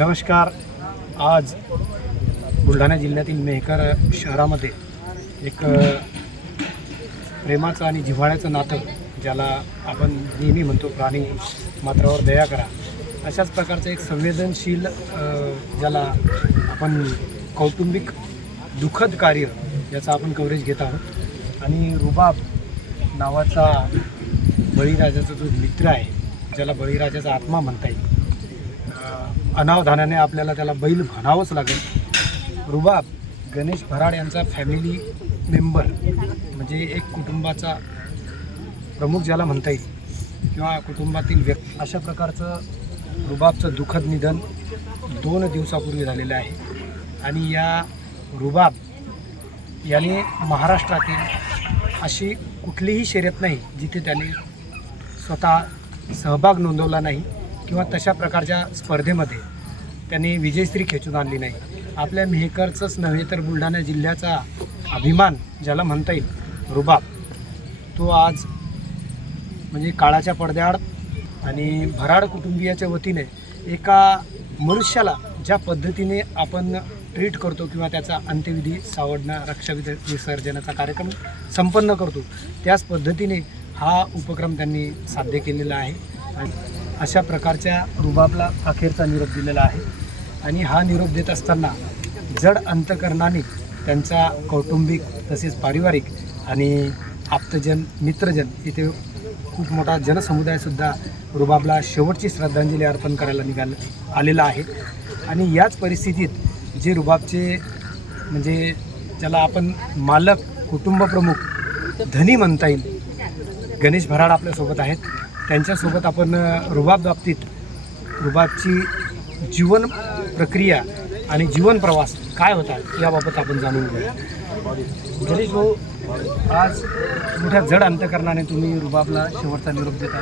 नमस्कार. आज बुलढाणा जिल्ह्यातील मेहकर शहरामध्ये एक प्रेमाचं आणि जिव्हाळ्याचं नातं ज्याला आपण नेहमी म्हणतो प्राणी मात्रावर दया करा अशाच प्रकारचं एक संवेदनशील ज्याला आपण कौटुंबिक दुःखद कार्य याचं आपण कव्हरेज घेत आहोत. आणि रुबाब नावाचा बळीराजाचा जो मित्र आहे ज्याला बळीराजाचा आत्मा म्हणता येईल अनावधानाने आपल्याला त्याला बैल म्हणावंच लागेल. रुबाब गणेश भराड यांचा फॅमिली मेंबर म्हणजे एक कुटुंबाचा प्रमुख ज्याला म्हणता येईल किंवा कुटुंबातील व्यक्ती. अशा प्रकारचं रुबाबचं दुःखद निधन दोन दिवसापूर्वी झालेलं आहे. आणि या रुबाब याने महाराष्ट्रातील अशी कुठलीही शर्यत नाही जिथे त्याने स्वतः सहभाग नोंदवला नाही. किंवा तशा प्रकारच्या स्पर्धेमध्ये त्यांनी विजयश्री खेचून आणली नाही. आपल्या मेहकरचंच नव्हे तर बुलढाणा जिल्ह्याचा अभिमान ज्याला म्हणता येईल रुबाब. तो आज म्हणजे काळाच्या पडद्याआड आणि भराड कुटुंबियाच्या वतीने एका मनुष्याला ज्या पद्धतीने आपण ट्रीट करतो किंवा त्याचा अंत्यविधी सावडणं रक्षाविध विसर्जनाचा कार्यक्रम संपन्न करतो त्याच पद्धतीने हा उपक्रम त्यांनी साध्य केलेला आहे. आणि अशा प्रकारच्या रुबाबला अखेरचा निरोप दिलेला आहे. आणि हा निरोप देत असताना जड अंतकरणाने त्यांचा कौटुंबिक तसेच पारिवारिक आणि आप्तजन मित्रजन इथे खूप मोठा जनसमुदायसुद्धा रुबाबला शेवटची श्रद्धांजली अर्पण करायला निघाल आलेला आहे. आणि याच परिस्थितीत जे रुबाबचे म्हणजे ज्याला आपण मालक कुटुंबप्रमुख धनी म्हणता येईल गणेश भराड आपल्यासोबत आहेत. त्यांच्यासोबत आपण रुबाब बाबतीत रुबाबची जीवन प्रक्रिया आणि जीवन प्रवास काय होता याबाबत आपण जाणून घेऊया. गणेश भाऊ आज मोठ्या जड अंतकरणाने तुम्ही रुबाबला शेवटचा निरोप देता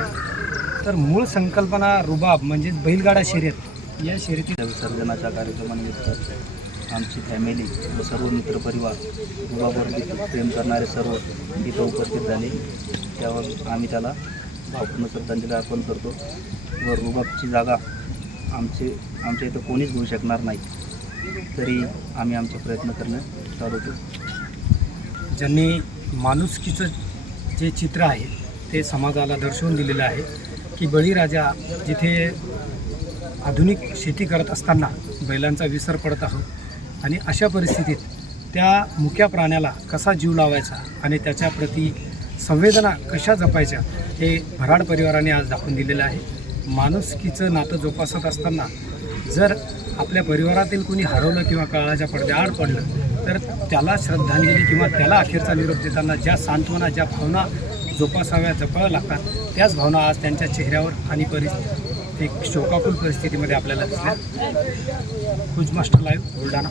तर मूळ संकल्पना रुबाब म्हणजेच बैलगाडा शर्यत या शर्यतीत विसर्जनाच्या कार्यक्रमानिमित्त आमची फॅमिली व सर्व मित्रपरिवार रुबाबवर प्रेम करणारे सर्व इथं उपस्थित झाले. त्यावर आम्ही त्याला भावपूर्ण श्रद्धांजली अर्पण करतो. व रुबाबची जागा आमचे आमच्या इथं कोणीच घेऊ शकणार नाही. तरी आम्ही आमचे प्रयत्न करणं चालू होतो ज्यांनी माणुसकीचं जे चित्र आहे ते समाजाला दर्शवून दिलेलं आहे की बळीराजा जिथे आधुनिक शेती करत असताना बैलांचा विसर पडत आहोत आणि अशा परिस्थितीत त्या मुक्या प्राण्याला कसा जीव लावायचा आणि त्याच्याप्रती संवेदना कशा जपायच्या हे भराड परिवाराने आज दाखवून दिलेलं आहे. माणुसकीचं नातं जोपासत असताना जर आपल्या परिवारातील कोणी हरवलं किंवा काळाच्या पडद्याआड पडलं तर त्याला श्रद्धांजली किंवा त्याला अखेरचा निरोप देताना ज्या सांत्वना ज्या भावना जोपासाव्या जपाव्या लागतात त्याच भावना आज त्यांच्या चेहऱ्यावर आणि परिस्थिती एक शोकाकुल परिस्थितीमध्ये आपल्याला दिसल्या. कुजमास्टर लाईव्ह बुलढाणा.